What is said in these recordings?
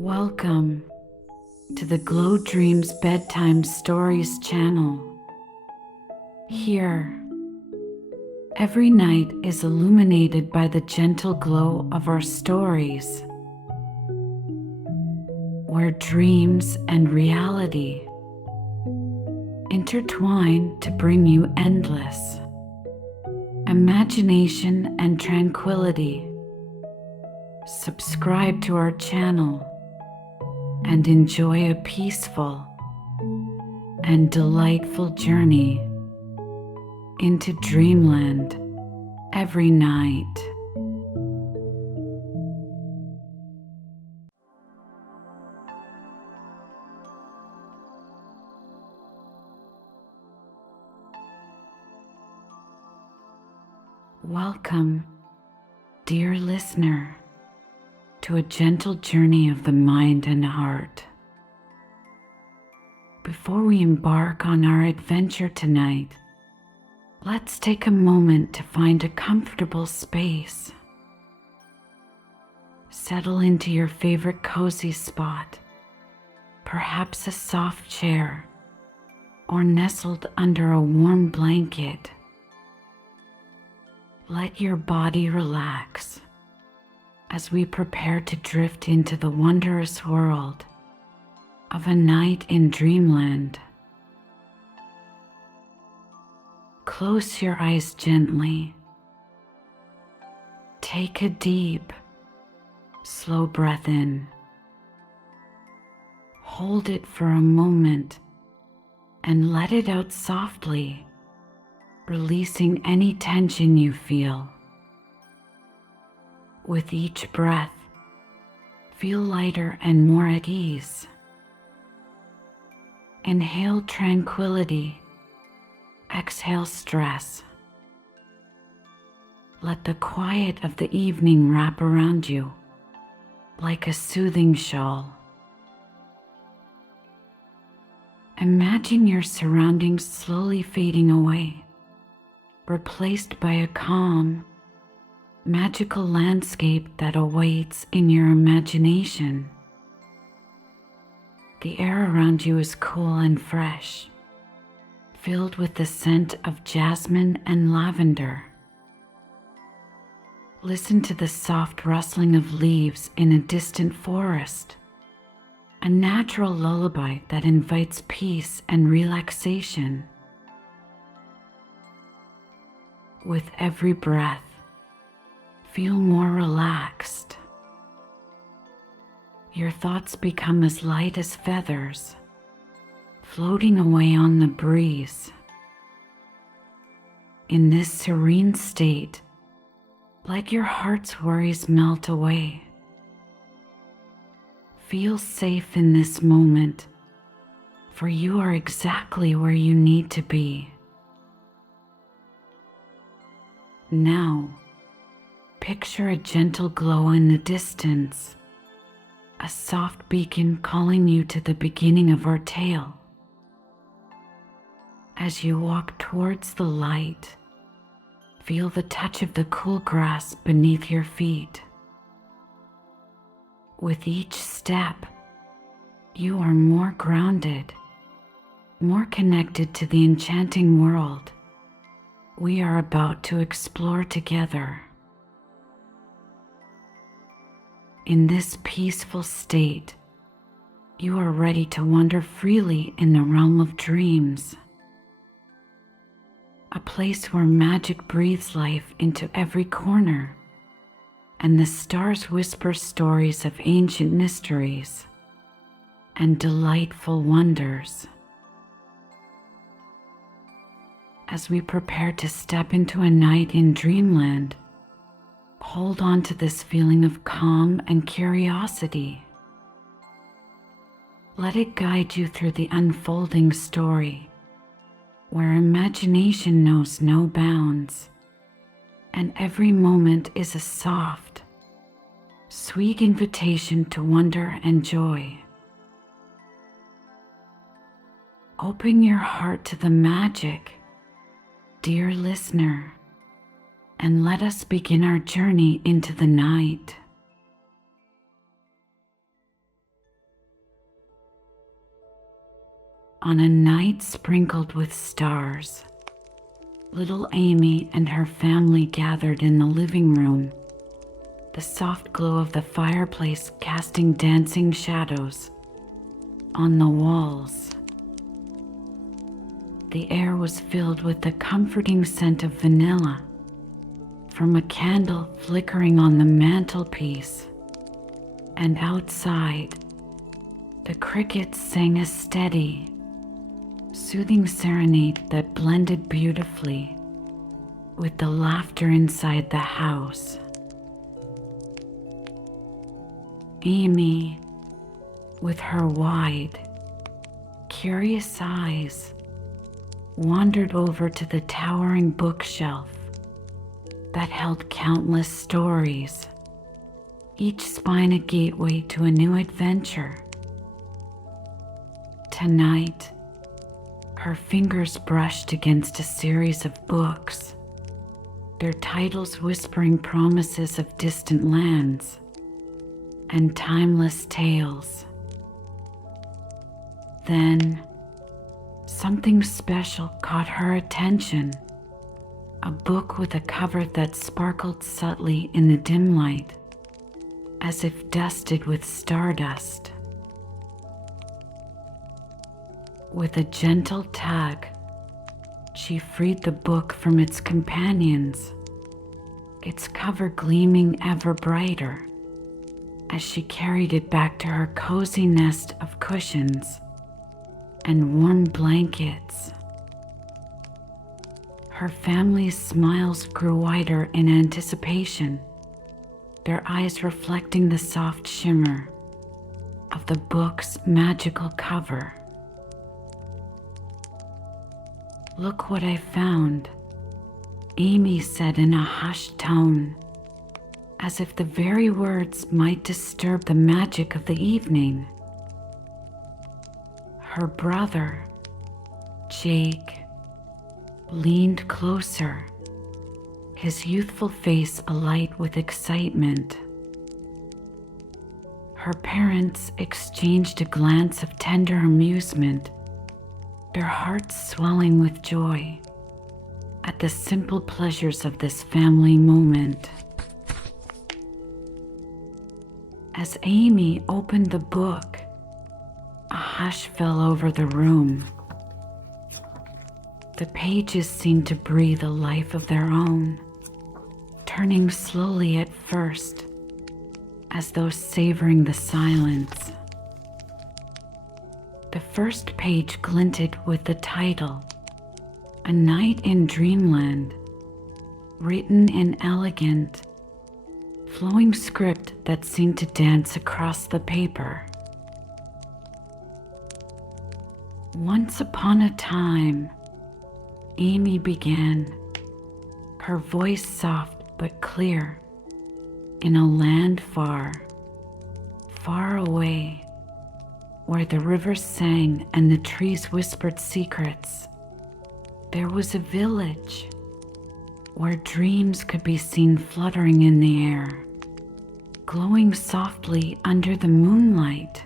Welcome to the Glow Dreams Bedtime Stories channel. Here, every night is illuminated by the gentle glow of our stories, where dreams and reality intertwine to bring you endless imagination and tranquility. Subscribe to our channel and enjoy a peaceful and delightful journey into Dreamland every night. Welcome, dear listener, to a gentle journey of the mind and heart. Before we embark on our adventure tonight, let's take a moment to find a comfortable space. Settle into your favorite cozy spot, perhaps a soft chair, or nestled under a warm blanket. Let your body relax as we prepare to drift into the wondrous world of a night in Dreamland. Close your eyes gently. Take a deep, slow breath in. Hold it for a moment and let it out softly, releasing any tension you feel. With each breath, feel lighter and more at ease. Inhale tranquility, exhale stress. Let the quiet of the evening wrap around you like a soothing shawl. Imagine your surroundings slowly fading away, replaced by a calm, magical landscape that awaits in your imagination. The air around you is cool and fresh, filled with the scent of jasmine and lavender. Listen to the soft rustling of leaves in a distant forest, a natural lullaby that invites peace and relaxation. With every breath, feel more relaxed. Your thoughts become as light as feathers, floating away on the breeze. In this serene state, let your heart's worries melt away. Feel safe in this moment, for you are exactly where you need to be. Now, picture a gentle glow in the distance, a soft beacon calling you to the beginning of our tale. As you walk towards the light, feel the touch of the cool grass beneath your feet. With each step, you are more grounded, more connected to the enchanting world we are about to explore together. In this peaceful state, you are ready to wander freely in the realm of dreams, a place where magic breathes life into every corner, and the stars whisper stories of ancient mysteries and delightful wonders. As we prepare to step into a night in Dreamland, hold on to this feeling of calm and curiosity. Let it guide you through the unfolding story, where imagination knows no bounds, and every moment is a soft, sweet invitation to wonder and joy. Open your heart to the magic, dear listener, and let us begin our journey into the night. On a night sprinkled with stars, little Amy and her family gathered in the living room, the soft glow of the fireplace casting dancing shadows on the walls. The air was filled with the comforting scent of vanilla from a candle flickering on the mantelpiece, and outside, the crickets sang a steady, soothing serenade that blended beautifully with the laughter inside the house. Amy, with her wide, curious eyes, wandered over to the towering bookshelf that held countless stories, each spine a gateway to a new adventure. Tonight, her fingers brushed against a series of books, their titles whispering promises of distant lands and timeless tales. Then, something special caught her attention, a book with a cover that sparkled subtly in the dim light, as if dusted with stardust. With a gentle tug, she freed the book from its companions, its cover gleaming ever brighter as she carried it back to her cozy nest of cushions and warm blankets. Her family's smiles grew wider in anticipation, their eyes reflecting the soft shimmer of the book's magical cover. "Look what I found," Amy said in a hushed tone, as if the very words might disturb the magic of the evening. Her brother, Jake, leaned closer, his youthful face alight with excitement. Her parents exchanged a glance of tender amusement, their hearts swelling with joy at the simple pleasures of this family moment. As Amy opened the book, a hush fell over the room. The pages seemed to breathe a life of their own, turning slowly at first, as though savoring the silence. The first page glinted with the title, "A Night in Dreamland," written in elegant, flowing script that seemed to dance across the paper. "Once upon a time," Amy began, her voice soft but clear, "in a land far, far away, where the river sang and the trees whispered secrets, there was a village where dreams could be seen fluttering in the air, glowing softly under the moonlight."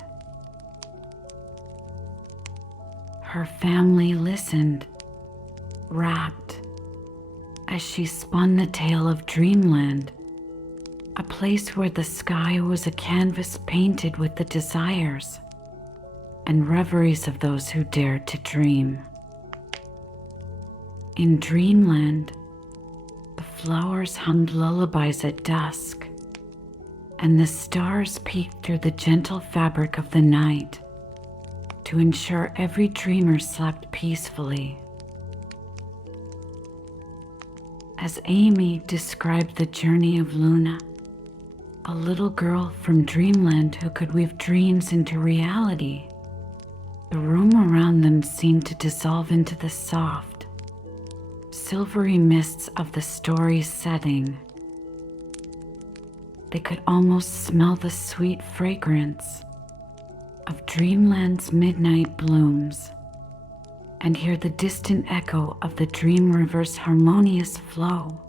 Her family listened, rapt, as she spun the tale of Dreamland, a place where the sky was a canvas painted with the desires and reveries of those who dared to dream. In Dreamland, the flowers hummed lullabies at dusk, and the stars peeked through the gentle fabric of the night to ensure every dreamer slept peacefully. As Amy described the journey of Luna, a little girl from Dreamland who could weave dreams into reality, the room around them seemed to dissolve into the soft, silvery mists of the story's setting. They could almost smell the sweet fragrance of Dreamland's midnight blooms and hear the distant echo of the dream river's harmonious flow.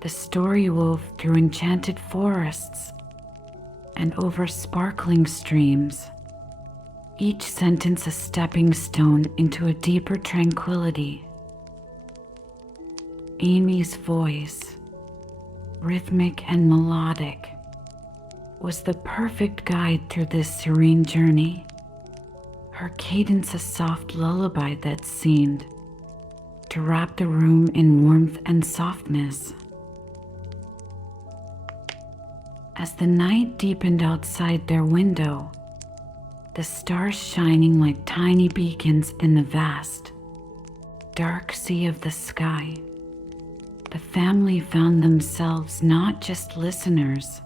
The story wove through enchanted forests and over sparkling streams, each sentence a stepping stone into a deeper tranquility. Amy's voice, rhythmic and melodic, was the perfect guide through this serene journey, her cadence a soft lullaby that seemed to wrap the room in warmth and softness. As the night deepened outside their window, the stars shining like tiny beacons in the vast, dark sea of the sky, the family found themselves not just listeners,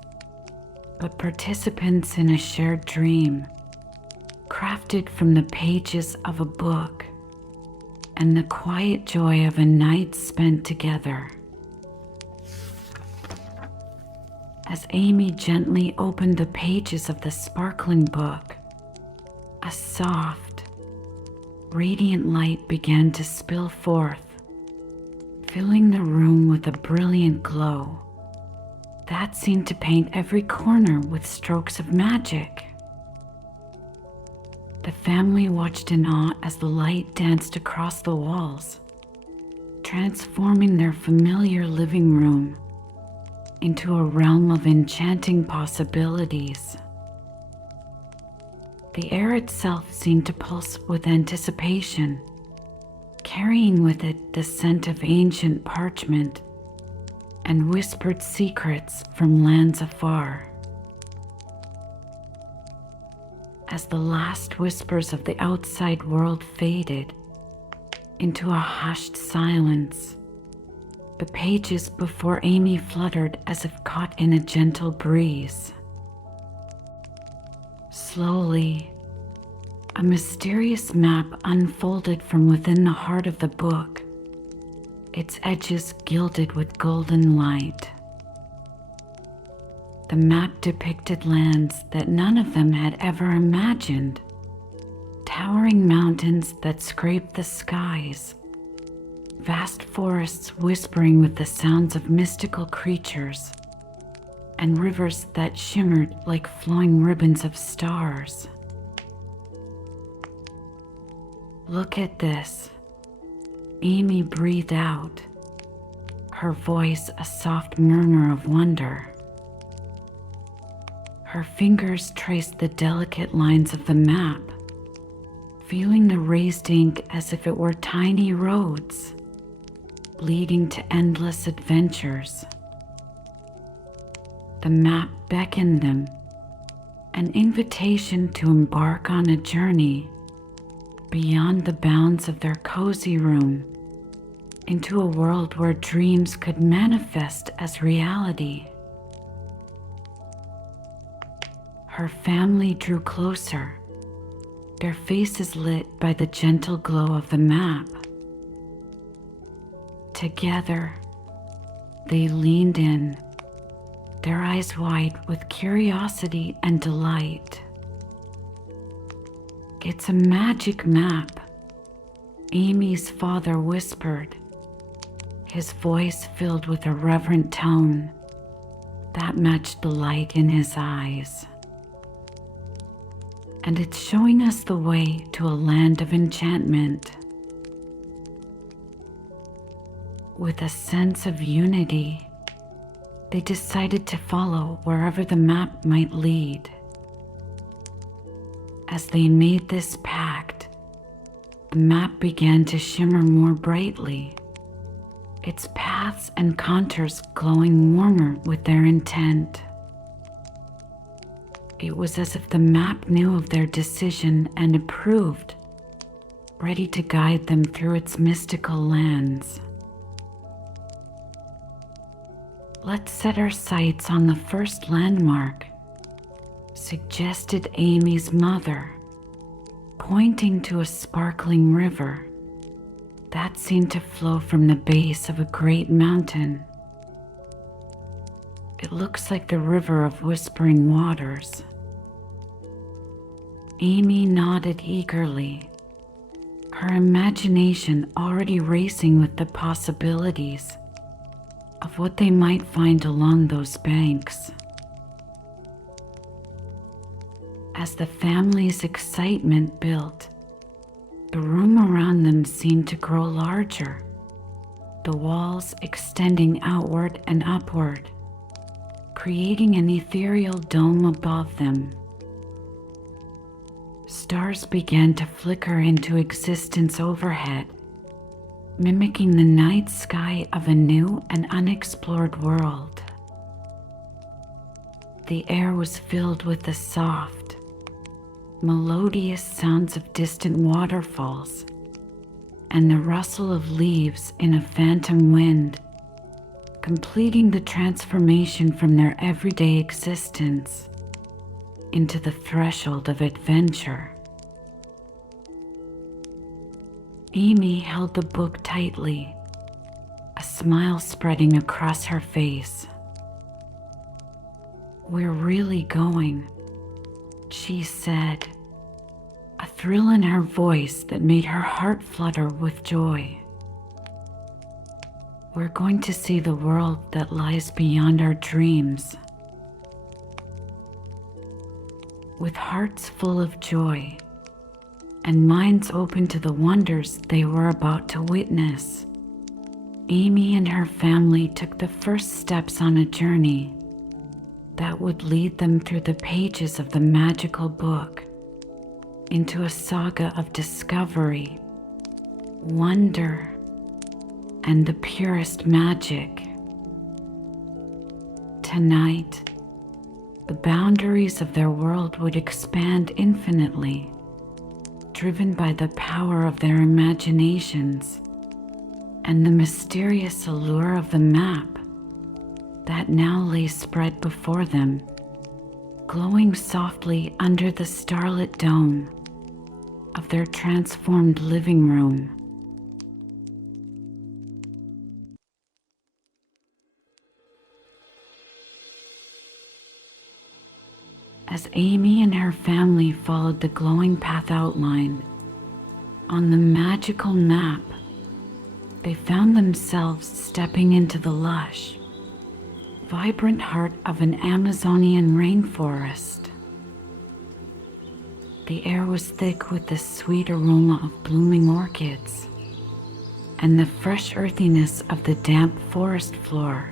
but participants in a shared dream, crafted from the pages of a book and the quiet joy of a night spent together. As Amy gently opened the pages of the sparkling book, a soft, radiant light began to spill forth, filling the room with a brilliant glow that seemed to paint every corner with strokes of magic. The family watched in awe as the light danced across the walls, transforming their familiar living room into a realm of enchanting possibilities. The air itself seemed to pulse with anticipation, carrying with it the scent of ancient parchment and whispered secrets from lands afar. As the last whispers of the outside world faded into a hushed silence, the pages before Amy fluttered as if caught in a gentle breeze. Slowly, a mysterious map unfolded from within the heart of the book, its edges gilded with golden light. The map depicted lands that none of them had ever imagined, towering mountains that scraped the skies, vast forests whispering with the sounds of mystical creatures, and rivers that shimmered like flowing ribbons of stars. "Look at this," Amy breathed out, her voice a soft murmur of wonder. Her fingers traced the delicate lines of the map, feeling the raised ink as if it were tiny roads, leading to endless adventures. The map beckoned them, an invitation to embark on a journey beyond the bounds of their cozy room into a world where dreams could manifest as reality. Her family drew closer, their faces lit by the gentle glow of the map. Together, they leaned in, their eyes wide with curiosity and delight. "It's a magic map," Amy's father whispered, his voice filled with a reverent tone that matched the light in his eyes. "And it's showing us the way to a land of enchantment." With a sense of unity, they decided to follow wherever the map might lead. As they made this pact, the map began to shimmer more brightly, its paths and contours glowing warmer with their intent. It was as if the map knew of their decision and approved, ready to guide them through its mystical lands. "Let's set our sights on the first landmark," suggested Amy's mother, pointing to a sparkling river that seemed to flow from the base of a great mountain. "It looks like the river of whispering waters." Amy nodded eagerly, her imagination already racing with the possibilities of what they might find along those banks. As the family's excitement built, the room around them seemed to grow larger, the walls extending outward and upward, creating an ethereal dome above them. Stars began to flicker into existence overhead, mimicking the night sky of a new and unexplored world. The air was filled with the soft, melodious sounds of distant waterfalls and the rustle of leaves in a phantom wind, completing the transformation from their everyday existence into the threshold of adventure. Amy held the book tightly, a smile spreading across her face. "We're really going," she said, a thrill in her voice that made her heart flutter with joy. "We're going to see the world that lies beyond our dreams." With hearts full of joy and minds open to the wonders they were about to witness, Amy and her family took the first steps on a journey that would lead them through the pages of the magical book into a saga of discovery, wonder, and the purest magic. Tonight, the boundaries of their world would expand infinitely, driven by the power of their imaginations and the mysterious allure of the map that now lay spread before them, glowing softly under the starlit dome of their transformed living room. As Amy and her family followed the glowing path outlined on the magical map, they found themselves stepping into the lush, vibrant heart of an Amazonian rainforest. The air was thick with the sweet aroma of blooming orchids and the fresh earthiness of the damp forest floor.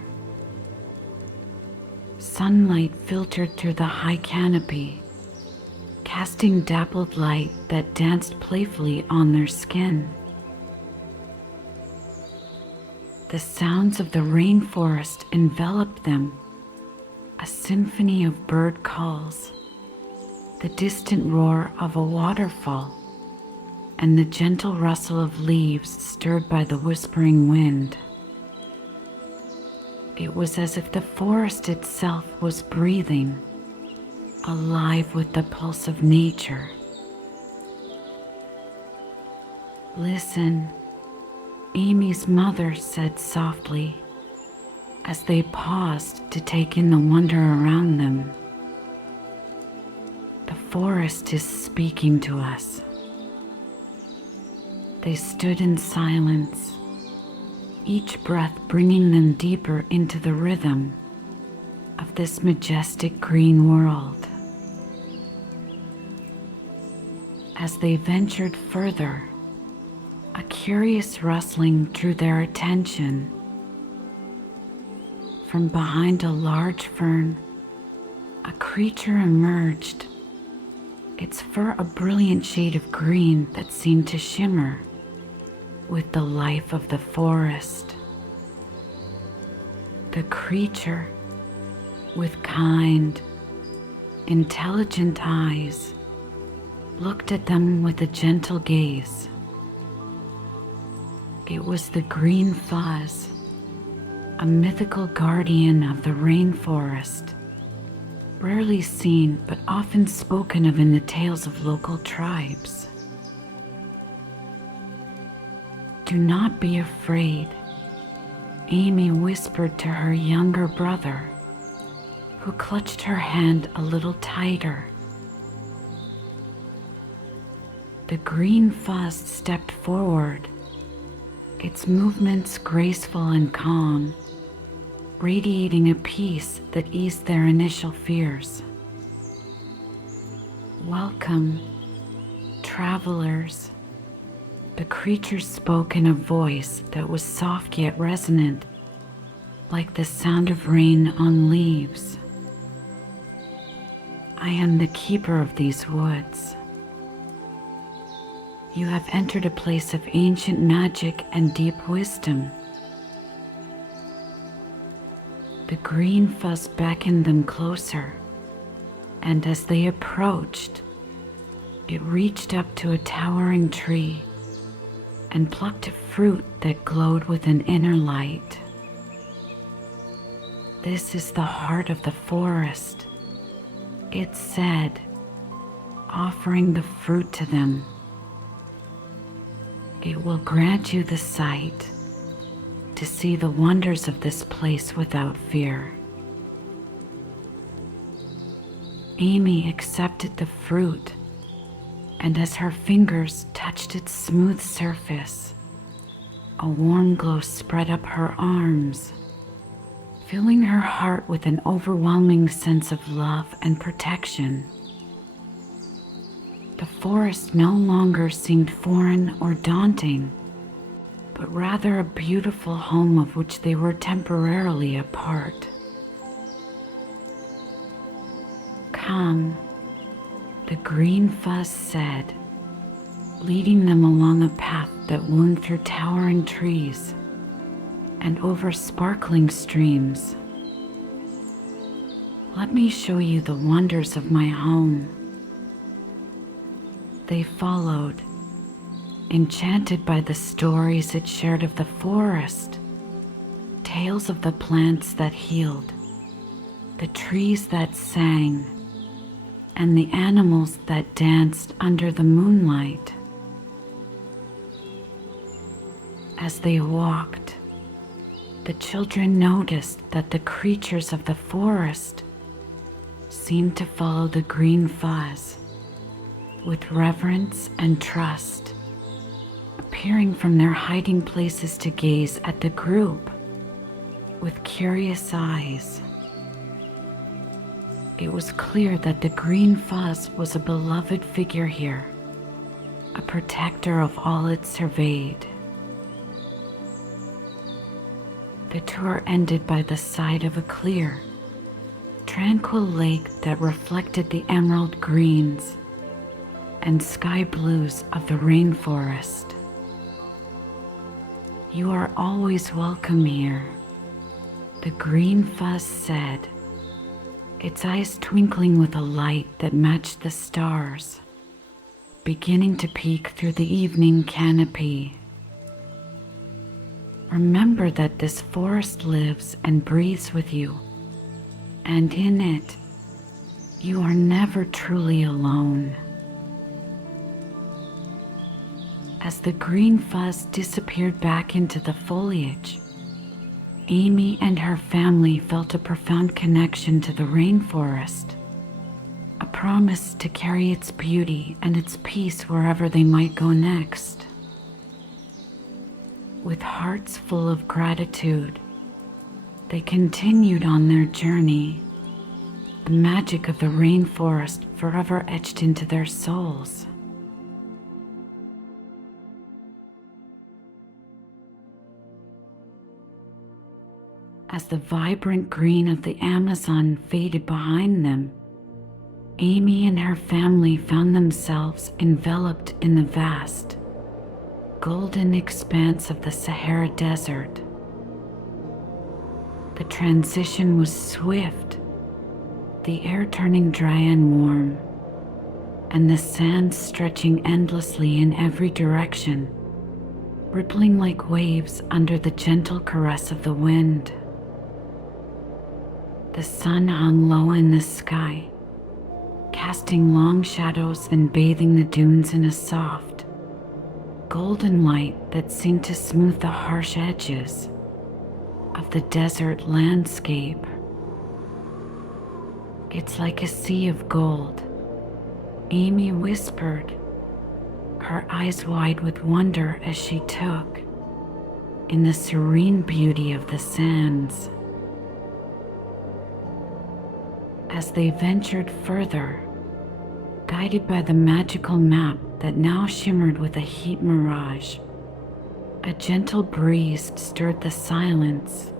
Sunlight filtered through the high canopy, casting dappled light that danced playfully on their skin. The sounds of the rainforest enveloped them, a symphony of bird calls, the distant roar of a waterfall, and the gentle rustle of leaves stirred by the whispering wind. It was as if the forest itself was breathing, alive with the pulse of nature. "Listen," Amy's mother said softly, as they paused to take in the wonder around them. "The forest is speaking to us." They stood in silence, each breath bringing them deeper into the rhythm of this majestic green world. As they ventured further, a curious rustling drew their attention. From behind a large fern, a creature emerged, its fur a brilliant shade of green that seemed to shimmer with the life of the forest. The creature, with kind, intelligent eyes, looked at them with a gentle gaze. It was the green Fuzz, a mythical guardian of the rainforest, rarely seen but often spoken of in the tales of local tribes. "Do not be afraid," Amy whispered to her younger brother, who clutched her hand a little tighter. The green Fuzz stepped forward, its movements graceful and calm, radiating a peace that eased their initial fears. "Welcome, travelers." The creature spoke in a voice that was soft yet resonant, like the sound of rain on leaves. "I am the keeper of these woods. You have entered a place of ancient magic and deep wisdom." The green fuzz beckoned them closer, and as they approached, it reached up to a towering tree and plucked a fruit that glowed with an inner light. "This is the heart of the forest," it said, offering the fruit to them. "It will grant you the sight to see the wonders of this place without fear." Amy accepted the fruit, and as her fingers touched its smooth surface, a warm glow spread up her arms, filling her heart with an overwhelming sense of love and protection. The forest no longer seemed foreign or daunting, but rather a beautiful home of which they were temporarily a part. "Come," the green fuzz said, leading them along a path that wound through towering trees and over sparkling streams. "Let me show you the wonders of my home." They followed, enchanted by the stories it shared of the forest, tales of the plants that healed, the trees that sang, and the animals that danced under the moonlight. As they walked, the children noticed that the creatures of the forest seemed to follow the green fuzz with reverence and trust, appearing from their hiding places to gaze at the group with curious eyes. It was clear that the green fuzz was a beloved figure here, a protector of all it surveyed. The tour ended by the side of a clear, tranquil lake that reflected the emerald greens and sky blues of the rainforest. "You are always welcome here," the green fuzz said, its eyes twinkling with a light that matched the stars, beginning to peek through the evening canopy. "Remember that this forest lives and breathes with you, and in it, you are never truly alone." As the green fuzz disappeared back into the foliage, Amy and her family felt a profound connection to the rainforest, a promise to carry its beauty and its peace wherever they might go next. With hearts full of gratitude, they continued on their journey, the magic of the rainforest forever etched into their souls. As the vibrant green of the Amazon faded behind them, Amy and her family found themselves enveloped in the vast, golden expanse of the Sahara Desert. The transition was swift, the air turning dry and warm, and the sand stretching endlessly in every direction, rippling like waves under the gentle caress of the wind. The sun hung low in the sky, casting long shadows and bathing the dunes in a soft, golden light that seemed to smooth the harsh edges of the desert landscape. "It's like a sea of gold," Amy whispered, her eyes wide with wonder as she took in the serene beauty of the sands. As they ventured further, Guided by the magical map that now shimmered with a heat mirage, a gentle breeze stirred the silence,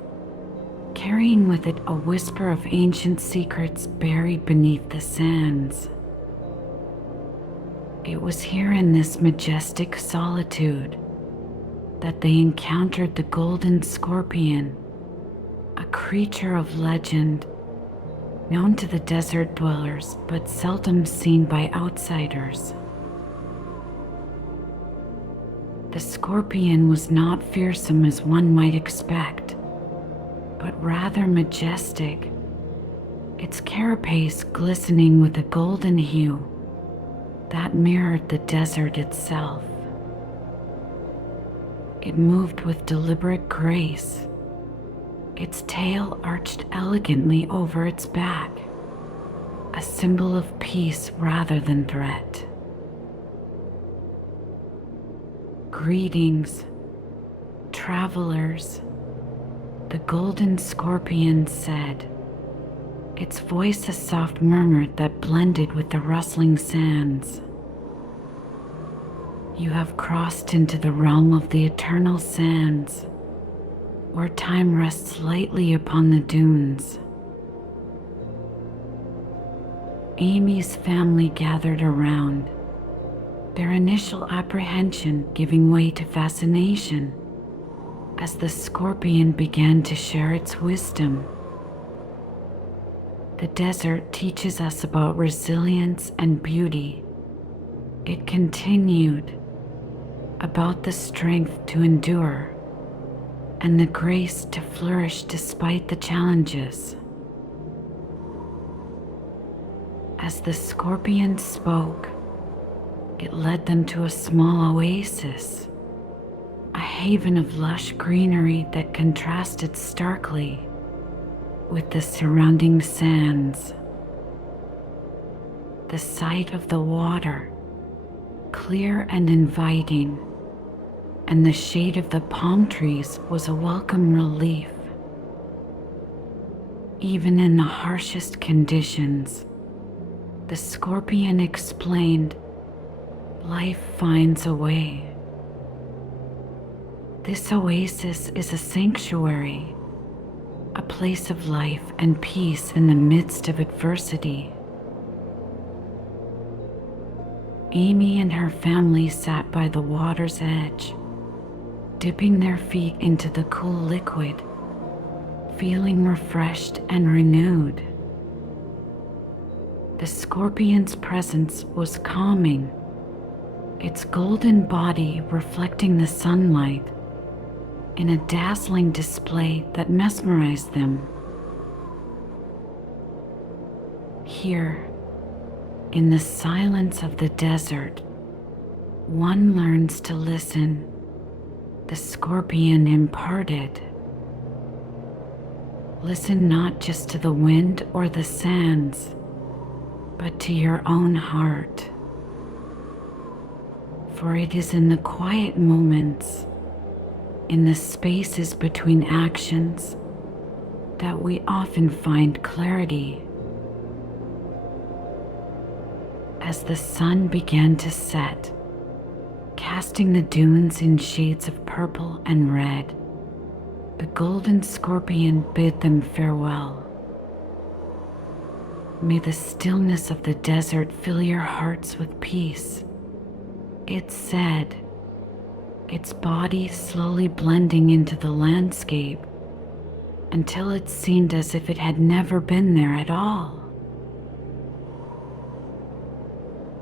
carrying with it a whisper of ancient secrets buried beneath the sands. It was here in this majestic solitude that they encountered the golden scorpion, a creature of legend known to the desert dwellers but seldom seen by outsiders. The scorpion was not fearsome as one might expect, but rather majestic, its carapace glistening with a golden hue that mirrored the desert itself. It moved with deliberate grace, its tail arched elegantly over its back, a symbol of peace rather than threat. "Greetings, travelers," the golden scorpion said, its voice a soft murmur that blended with the rustling sands. "You have crossed into the realm of the eternal sands, where time rests lightly upon the dunes." Amy's family gathered around, their initial apprehension giving way to fascination as the scorpion began to share its wisdom. "The desert teaches us about resilience and beauty," it continued, "about the strength to endure and the grace to flourish despite the challenges." As the scorpion spoke, it led them to a small oasis, a haven of lush greenery that contrasted starkly with the surrounding sands. The sight of the water, clear and inviting, and the shade of the palm trees was a welcome relief. Even in the harshest conditions, the scorpion explained, life finds a way. This oasis is a sanctuary, a place of life and peace in the midst of adversity. Amy and her family sat by the water's edge, dipping their feet into the cool liquid, feeling refreshed and renewed. The scorpion's presence was calming, its golden body reflecting the sunlight in a dazzling display that mesmerized them. Here, in the silence of the desert, one learns to listen, the scorpion imparted. Listen not just to the wind or the sands, but to your own heart. For it is in the quiet moments, in the spaces between actions, that we often find clarity. As the sun began to set, casting the dunes in shades of purple and red, the golden scorpion bid them farewell. "May the stillness of the desert fill your hearts with peace," it said, its body slowly blending into the landscape until it seemed as if it had never been there at all.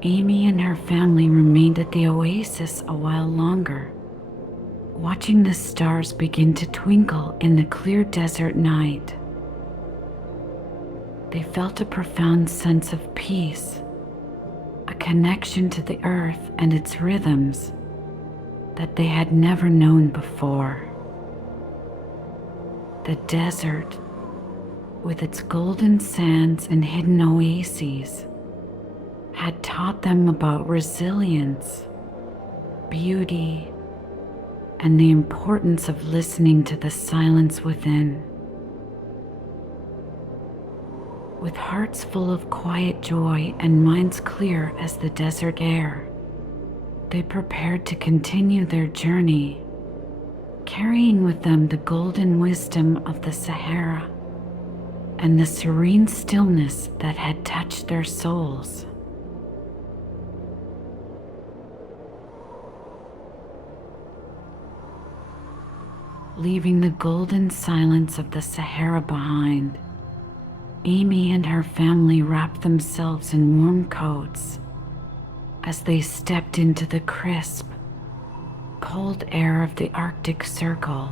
Amy and her family remained at the oasis a while longer, watching the stars begin to twinkle in the clear desert night. They felt a profound sense of peace, a connection to the earth and its rhythms that they had never known before. The desert, with its golden sands and hidden oases, had taught them about resilience, beauty, and the importance of listening to the silence within. With hearts full of quiet joy and minds clear as the desert air, they prepared to continue their journey, carrying with them the golden wisdom of the Sahara and the serene stillness that had touched their souls. Leaving the golden silence of the Sahara behind, Amy and her family wrapped themselves in warm coats as they stepped into the crisp, cold air of the Arctic Circle.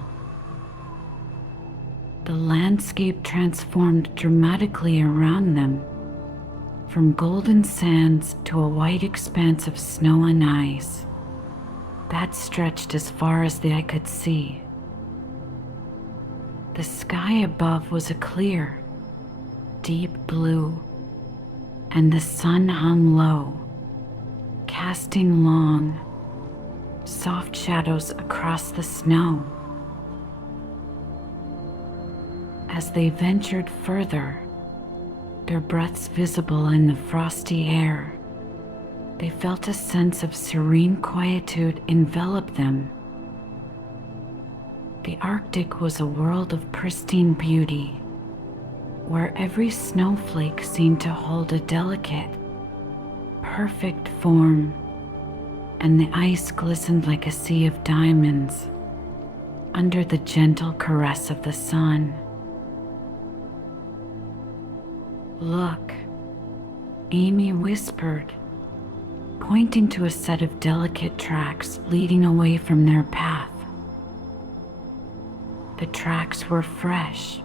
The landscape transformed dramatically around them, from golden sands to a white expanse of snow and ice that stretched as far as the eye could see. The sky above was a clear, deep blue, and the sun hung low, casting long, soft shadows across the snow. As they ventured further, their breaths visible in the frosty air, they felt a sense of serene quietude envelop them. The Arctic was a world of pristine beauty, where every snowflake seemed to hold a delicate, perfect form, and the ice glistened like a sea of diamonds under the gentle caress of the sun. "Look," Amy whispered, pointing to a set of delicate tracks leading away from their path. The tracks were fresh,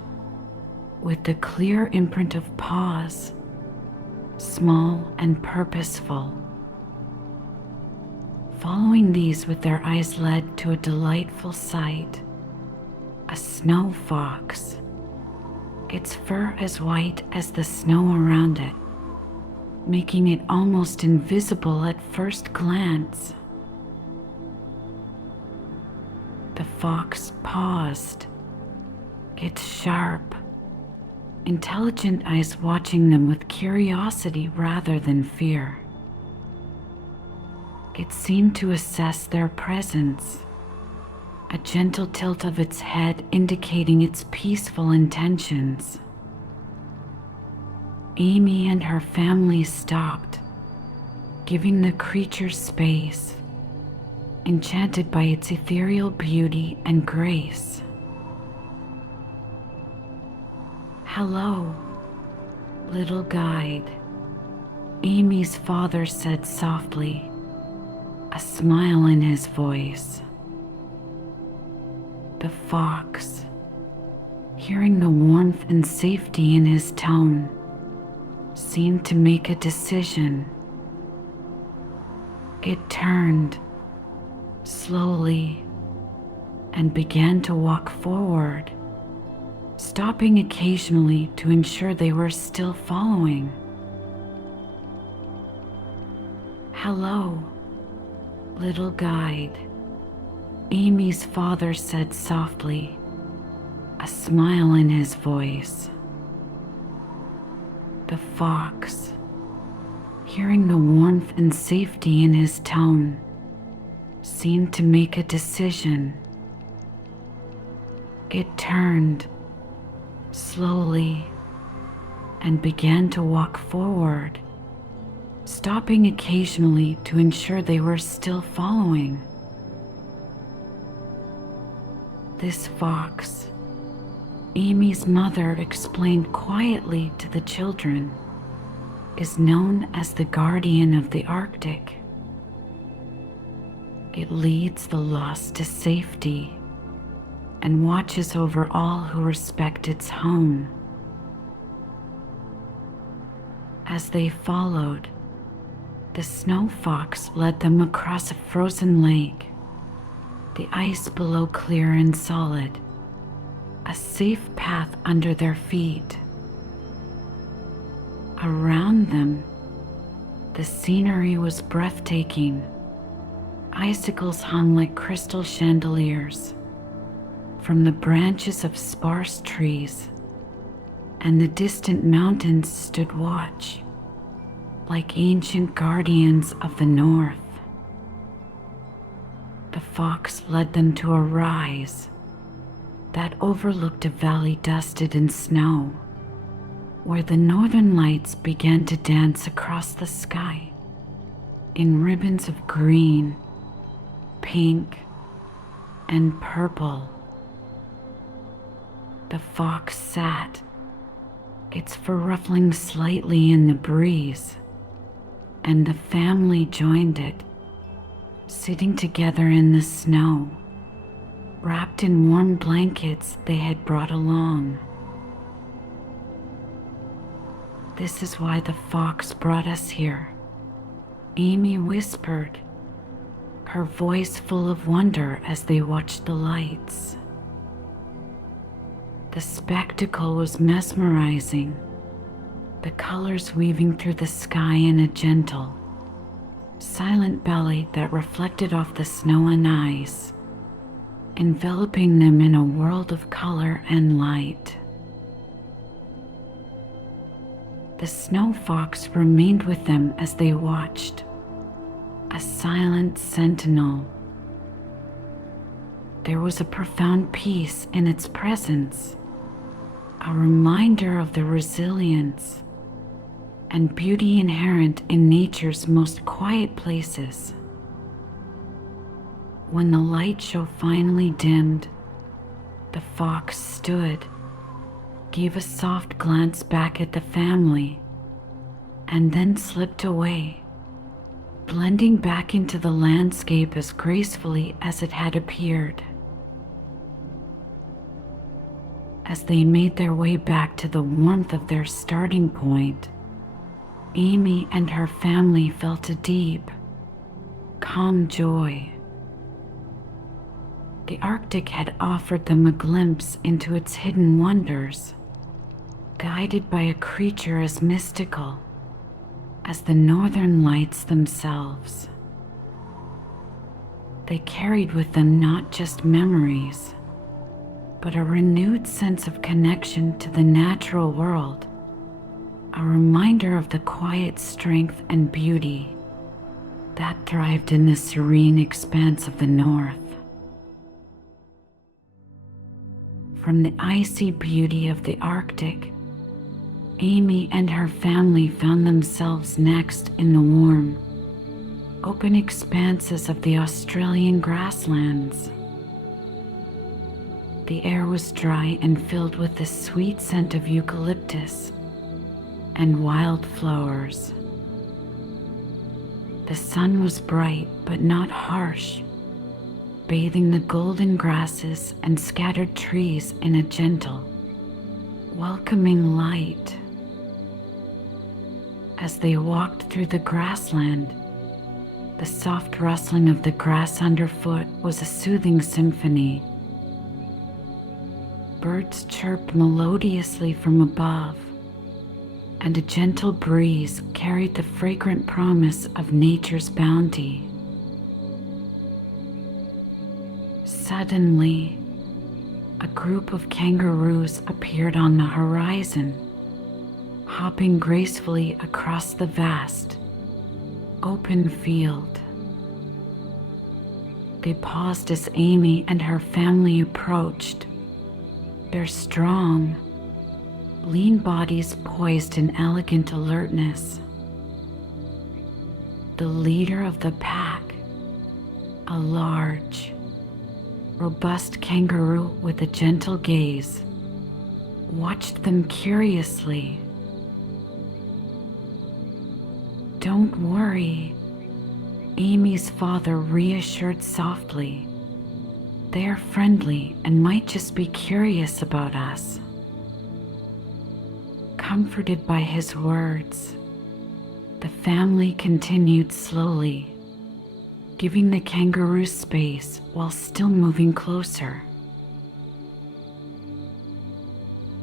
with the clear imprint of paws, small and purposeful. Following these with their eyes led to a delightful sight, a snow fox, its fur as white as the snow around it, making it almost invisible at first glance. The fox paused, its sharp, intelligent eyes watching them with curiosity rather than fear. It seemed to assess their presence, a gentle tilt of its head indicating its peaceful intentions. Amy and her family stopped, giving the creature space, enchanted by its ethereal beauty and grace. "Hello, little guide," Amy's father said softly, a smile in his voice. The fox, hearing the warmth and safety in his tone, seemed to make a decision. It turned slowly and began to walk forward, stopping occasionally to ensure they were still following. "Hello, little guide," Amy's father said softly, a smile in his voice. The fox, hearing the warmth and safety in his tone, seemed to make a decision. It turned slowly and began to walk forward, stopping occasionally to ensure they were still following. This fox, Amy's mother explained quietly to the children, is known as the guardian of the Arctic. It leads the lost to safety and watches over all who respect its home. As they followed, the snow fox led them across a frozen lake, the ice below clear and solid, a safe path under their feet. Around them, the scenery was breathtaking. Icicles hung like crystal chandeliers from the branches of sparse trees, and the distant mountains stood watch, like ancient guardians of the north. The fox led them to a rise that overlooked a valley dusted in snow, where the northern lights began to dance across the sky in ribbons of green, pink, and purple. The fox sat, its fur ruffling slightly in the breeze, and the family joined it, sitting together in the snow, wrapped in warm blankets they had brought along. "This is why the fox brought us here," Amy whispered, her voice full of wonder as they watched the lights. The spectacle was mesmerizing, the colors weaving through the sky in a gentle, silent ballet that reflected off the snow and ice, enveloping them in a world of color and light. The snow fox remained with them as they watched, a silent sentinel. There was a profound peace in its presence, a reminder of the resilience and beauty inherent in nature's most quiet places. When the light show finally dimmed, the fox stood, gave a soft glance back at the family, and then slipped away, blending back into the landscape as gracefully as it had appeared. As they made their way back to the warmth of their starting point, Amy and her family felt a deep, calm joy. The Arctic had offered them a glimpse into its hidden wonders, guided by a creature as mystical as the northern lights themselves. They carried with them not just memories, but a renewed sense of connection to the natural world, a reminder of the quiet strength and beauty that thrived in the serene expanse of the north. From the icy beauty of the Arctic, Amy and her family found themselves next in the warm, open expanses of the Australian grasslands. The air was dry and filled with the sweet scent of eucalyptus and wildflowers. The sun was bright but not harsh, bathing the golden grasses and scattered trees in a gentle, welcoming light. As they walked through the grassland, the soft rustling of the grass underfoot was a soothing symphony. Birds chirped melodiously from above, and a gentle breeze carried the fragrant promise of nature's bounty. Suddenly, a group of kangaroos appeared on the horizon, hopping gracefully across the vast, open field. They paused as Amy and her family approached, their strong, lean bodies poised in elegant alertness. The leader of the pack, a large, robust kangaroo with a gentle gaze, watched them curiously. "Don't worry," Amy's father reassured softly. "They are friendly and might just be curious about us." Comforted by his words, the family continued slowly, giving the kangaroo space while still moving closer.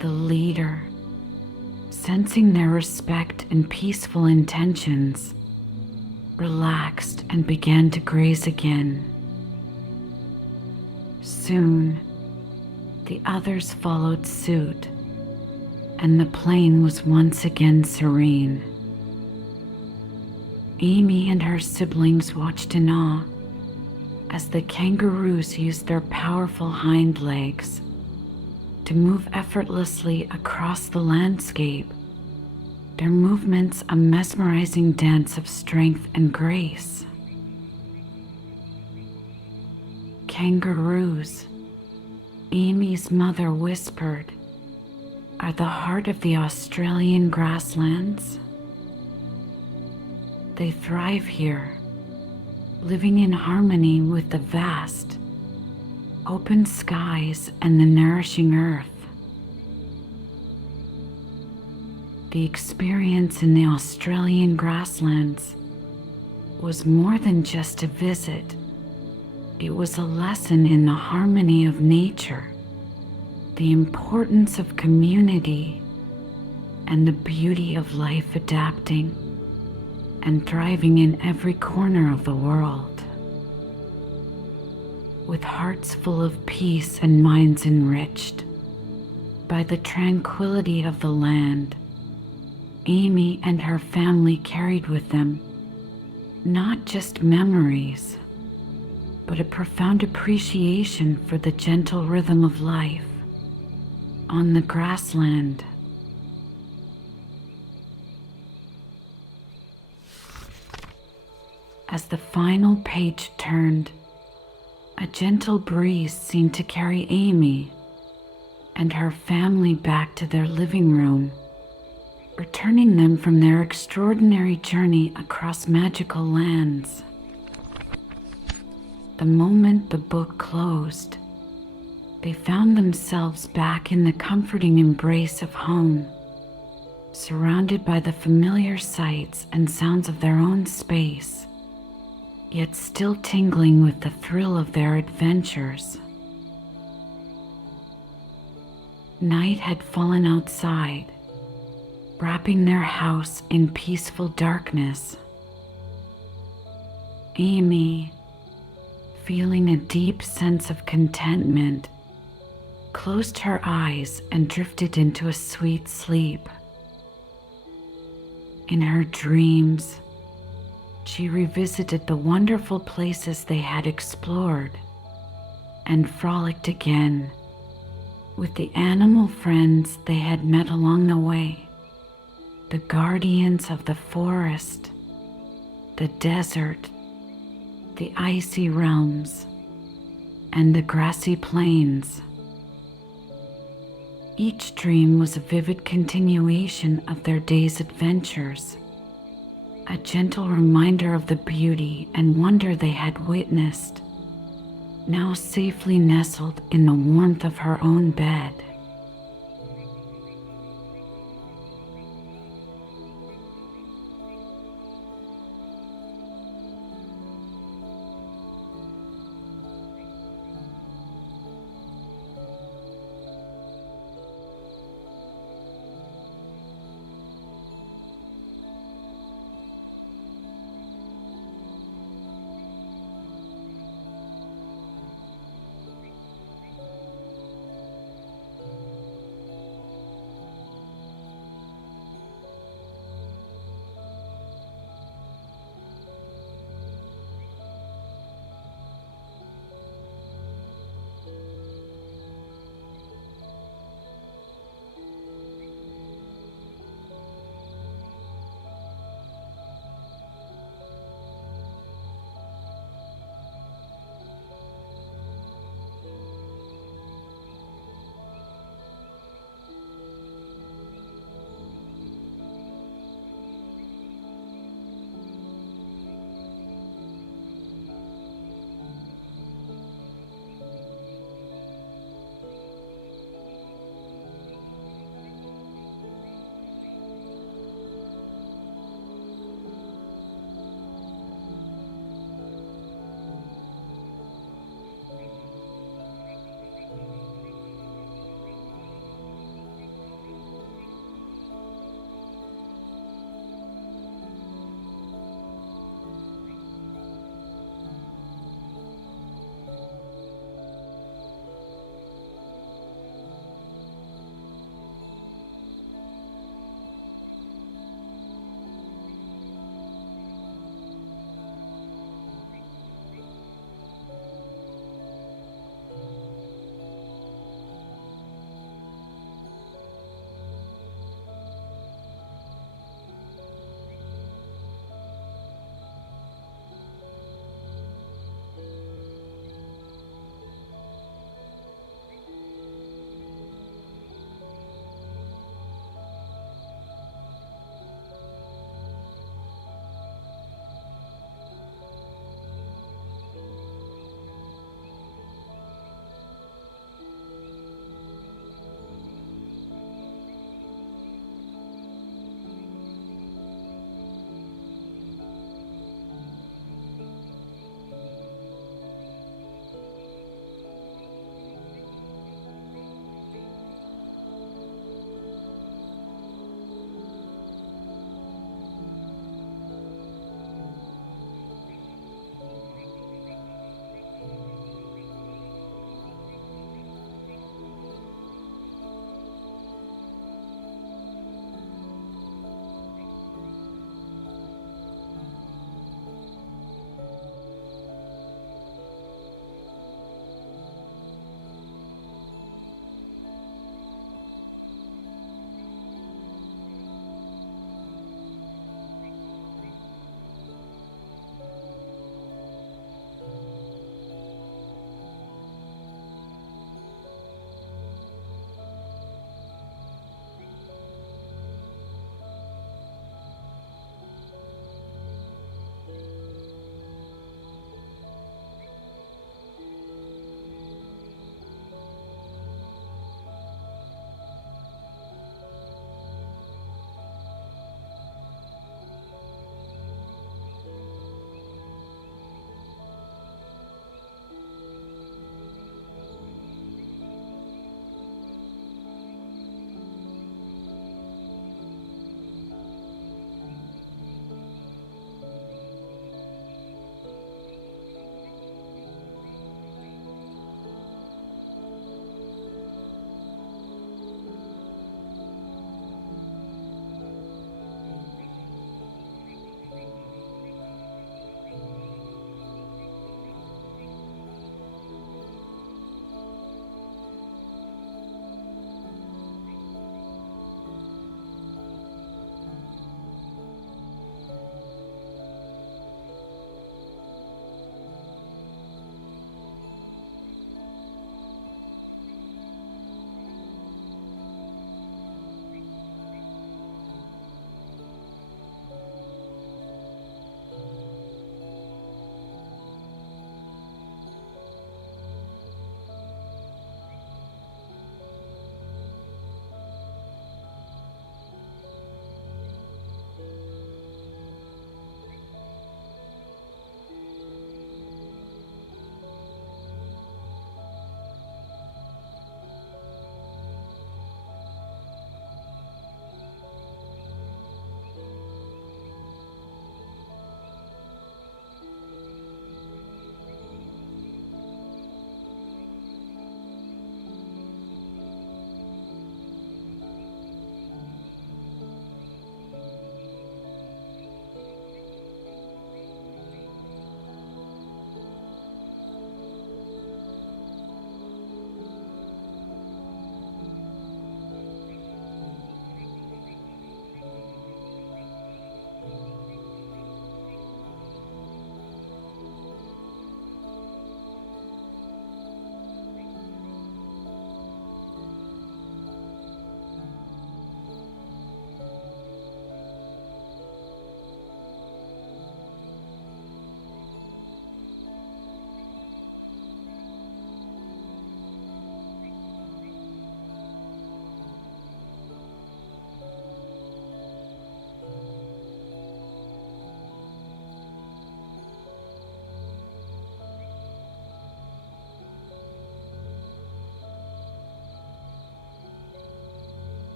The leader, sensing their respect and peaceful intentions, relaxed and began to graze again. Soon, the others followed suit, and the plain was once again serene. Amy and her siblings watched in awe as the kangaroos used their powerful hind legs to move effortlessly across the landscape, their movements a mesmerizing dance of strength and grace. Kangaroos, Amy's mother whispered, are the heart of the Australian grasslands. They thrive here, living in harmony with the vast, open skies and the nourishing earth. The experience in the Australian grasslands was more than just a visit. It was a lesson in the harmony of nature, the importance of community, and the beauty of life adapting and thriving in every corner of the world. With hearts full of peace and minds enriched by the tranquility of the land, Amy and her family carried with them not just memories, but a profound appreciation for the gentle rhythm of life on the grassland. As the final page turned, a gentle breeze seemed to carry Amy and her family back to their living room, returning them from their extraordinary journey across magical lands. The moment the book closed, they found themselves back in the comforting embrace of home, surrounded by the familiar sights and sounds of their own space, yet still tingling with the thrill of their adventures. Night had fallen outside, wrapping their house in peaceful darkness. Amy, feeling a deep sense of contentment, closed her eyes and drifted into a sweet sleep. In her dreams, she revisited the wonderful places they had explored and frolicked again with the animal friends they had met along the way, the guardians of the forest, the desert, the icy realms, and the grassy plains. Each dream was a vivid continuation of their day's adventures, a gentle reminder of the beauty and wonder they had witnessed, now safely nestled in the warmth of her own bed.